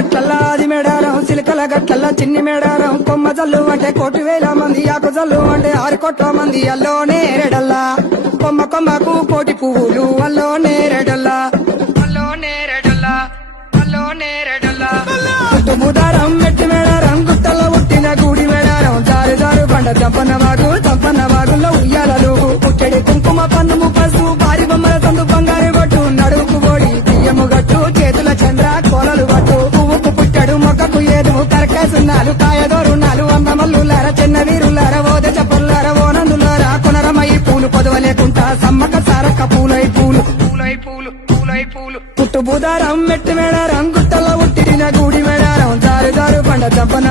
గట్లల్లా అది మేడారం సిలకల గట్లల్లా చిన్ని మేడారం. కొమ్మ జల్లు అంటే కోటి వేల మంది ఆకు జల్లు అంటే ఆరు కోట్ల మంది అల్లో నేరెడల్లా కొమ్మ కొమ్మకు కోటి పువ్వులు అల్లో నేరెడల్లా అల్లో నేరెడల్లా అల్లో నేరెడల్లా తుమ్ముదారం మెట్టి మేడారం గుట్టల ఉట్టిన గుడి మేడారం. జారు జారు పండ చంపన్న వాగు చంపన్న వాగుల్లో ఉయ్యాలలు. పుట్టడి కుంకుమ పన్నుము పసుపు నాకు ఏదో ఏదు కరకేసున్నాలు కాయదోరున్నాలు అందమల్లులార చిన్న వీరులార ఓద చెప్పల్లార ఓనందులార కొనరమై పూలు పొదవలేకుంటా సమ్మక సారక్క పూలై పూలు. పూలై పూలు పూలై పూలు పుట్టు బుధారం మెట్టి మేడారం గుట్టల ఉట్టిన గూడి మేడారం జారు జారు పండ చంపన